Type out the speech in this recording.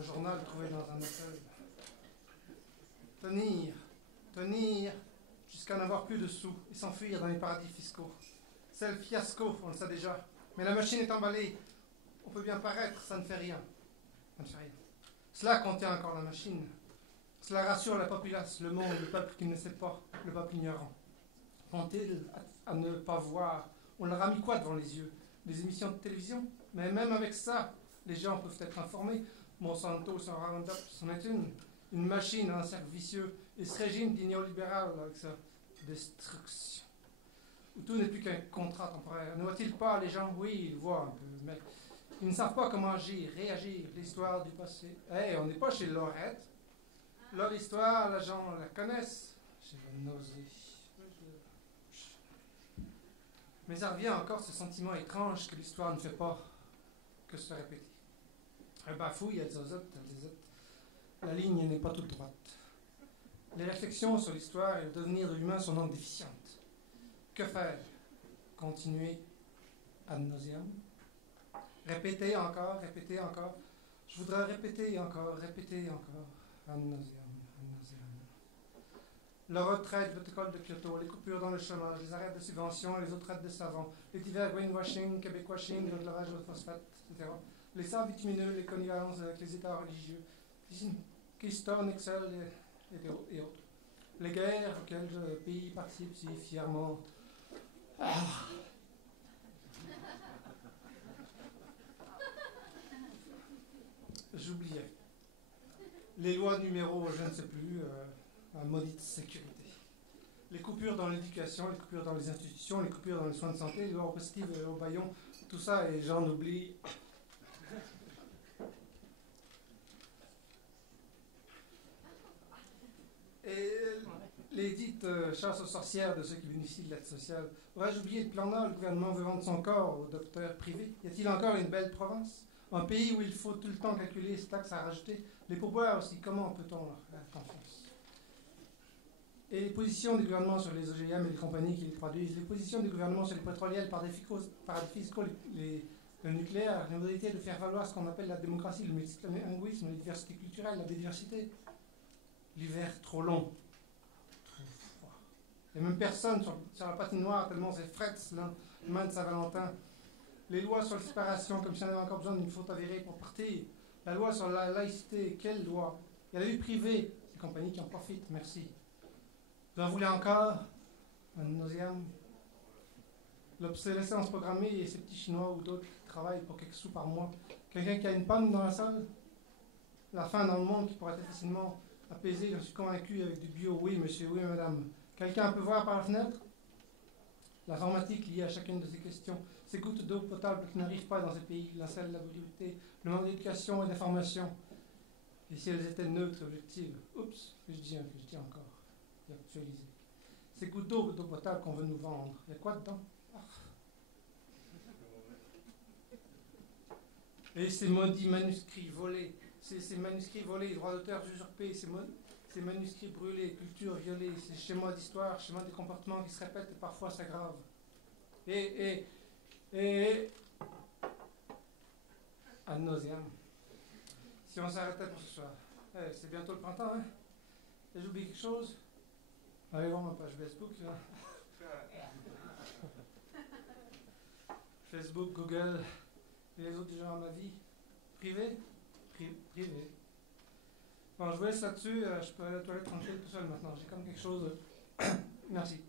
Un journal trouvé dans un hôtel. Tenir, jusqu'à n'avoir plus de sous et s'enfuir dans les paradis fiscaux. C'est le fiasco, on le sait déjà. Mais la machine est emballée. On peut bien paraître, ça ne fait rien. Ça ne fait rien. Cela contient encore la machine. Cela rassure la populace, le monde, le peuple qui ne sait pas, le peuple ignorant. Vont-ils à ne pas voir? On leur a mis quoi devant les yeux? Des émissions de télévision? Mais même avec ça, les gens peuvent être informés. Monsanto, son Roundup, c'en est une machine à un cercle vicieux. Et ce régime dit néolibéral avec sa destruction. Où tout n'est plus qu'un contrat temporaire. Ne voient-ils pas les gens? Oui, ils voient un peu, mais ils ne savent pas comment agir, réagir. L'histoire du passé. Hey, on n'est pas chez Lorette. Leur histoire, les gens la connaissent. J'ai la nausée. Mais il revient encore ce sentiment étrange que l'histoire ne fait pas que se répéter. Un bafouille, il y a des autres. La ligne n'est pas toute droite. Les réflexions sur l'histoire et le devenir de l'humain sont donc déficientes. Que faire? Continuer ad nauseam? Répéter encore. Je voudrais répéter encore, ad nauseam. Le retrait du protocole de Kyoto, les coupures dans le chômage, les arrêts de subventions et les autres aides de savants, les divers greenwashing, québécoishing, le lavage de phosphate, etc. Les sables bitumineux, les connivences avec les États religieux, Keystone, Excel et autres. Les guerres auxquelles le pays participe si fièrement. J'oubliais. Les lois numéro, je ne sais plus, la maudite sécurité. Les coupures dans l'éducation, les coupures dans les institutions, les coupures dans les soins de santé, les lois positives au baillon, tout ça, et j'en oublie. Et les dites chasses aux sorcières de ceux qui bénéficient de l'aide sociale. Aurais-je oublié le plan Nord? Le gouvernement veut vendre son corps aux docteurs privés. Y a-t-il encore une belle province? Un pays où il faut tout le temps calculer les taxes à rajouter? Les pourboires aussi, comment peut-on leur faire confiance? Et les positions du gouvernement sur les OGM et les compagnies qui les produisent, les positions du gouvernement sur les pétrolières, les paradis fiscaux, le nucléaire, les modalités de faire valoir ce qu'on appelle la démocratie, le multilinguisme, la diversité culturelle, la biodiversité. L'hiver trop long, trop froid. Les mêmes personnes sur la patinoire, tellement c'est frais le matin de Saint-Valentin. Les lois sur la séparation, comme si on avait encore besoin d'une faute avérée pour partir. La loi sur la laïcité, quelle loi? Il y a la vie privée, les compagnies qui en profitent, merci. Vous en voulez encore? Un nauséam? L'obsolescence programmée et ces petits Chinois ou d'autres qui travaillent pour quelques sous par mois. Quelqu'un qui a une panne dans la salle? La faim dans le monde qui pourrait être facilement apaisée, j'en suis convaincu, avec du bio, oui monsieur, oui madame. Quelqu'un peut voir par la fenêtre? L'informatique liée à chacune de ces questions, ces gouttes d'eau potable qui n'arrivent pas dans ces pays, la salubrité, le manque d'éducation et d'information. Et si elles étaient neutres, objectives? Oups, que je dis encore. Actualisé. Ces gouttes d'eau potable qu'on veut nous vendre, il y a quoi dedans? Et ces maudits manuscrits volés, ces manuscrits volés, droits d'auteur usurpés, ces manuscrits brûlés, cultures violées, ces schémas d'histoire, schémas de comportement qui se répètent et parfois s'aggravent. Et ad nauseam. Si on s'arrêtait pour ce soir. C'est bientôt le printemps, hein? Et j'oublie quelque chose? Allez voir ma page Facebook, là. Facebook, Google, et les autres gens à ma vie. Privé? Privé. Bon, je vous laisse là-dessus. Je peux aller à la toilette tranquille tout seul maintenant. J'ai comme quelque chose. Merci.